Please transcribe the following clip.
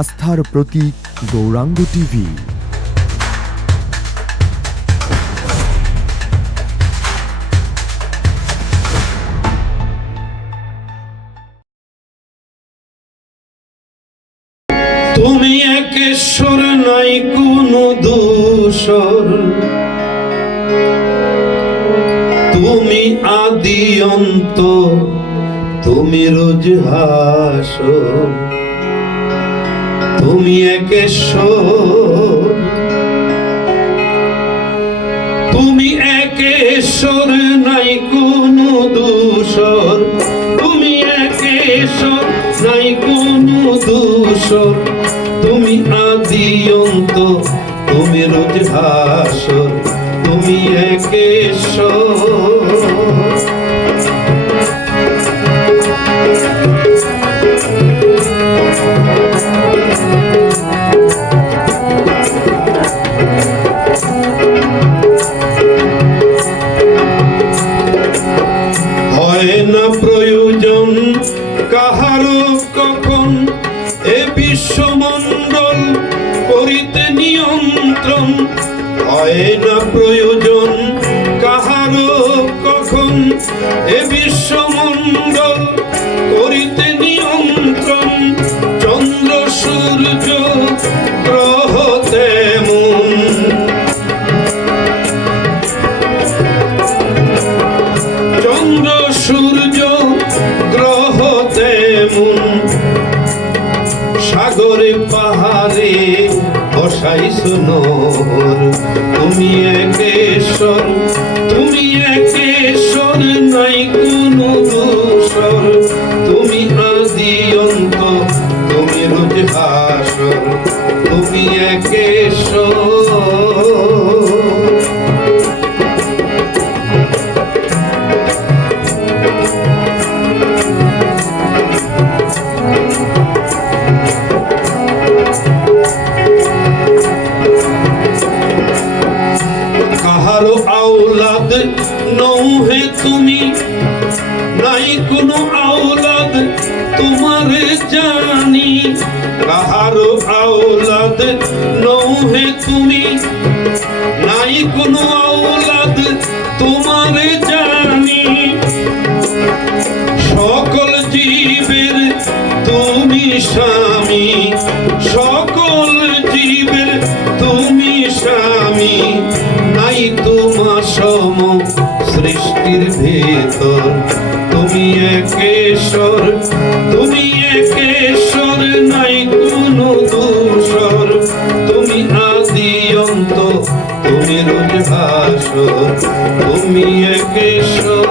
আস্থার প্রতীক গৌরাঙ্গ টিভি। তুমি একেশ্বর, নাই কোনো দোসর, তুমি আদি অন্ত, তুমি রোজ হাসর। তুমি একেশ্বর, তুমি একেশ্বর, নাই কোনো দোসর, তুমি একেশ্বর, নাই কোনো দোসর। তুমি আদি অন্ত, তুমি রোজ হাসর, তুমি একেশ্বর। হয় না প্রয়োজন কাহারো কখন এ বিশ্বমণ্ডল করিতে নিয়ন্ত্রণ। হয় না প্রয়োজন কাহারো কখন এ বিশ্বমণ্ডল করিতে নিয়ন্ত্রণ। চন্দ্র সূর্য গ্রহ তেমন, চন্দ্র সূর্য গ্রহ তেমন। সাগরে পাহাড়ে বসাইছ নহর, তুমি একেশ্বর, তুমি একেশ্বর, নাই কোনো দোসর। তুমি আদি অন্ত, তুমি রোজ হাসর, তুমি একেশ্বর। কাহারো আওলাদ নও হে তুমি, নাই কোনো আওলাদ তোমার জানি। কাহারো আওলাদ নও হে তুমি, নাই কোনো আওলাদ তোমার জানি। সকল জীবের তুমি স্বামী, সকল জীবের তুমি স্বামী। নাই তোমার সম সৃষ্টির ভেতর, তুমি একেশ্বর, তুমি একেশ্বর, নাই কোনো দোসর। তুমি আদি অন্ত, তুমি রোজ হাসর, তুমি একেশ্বর।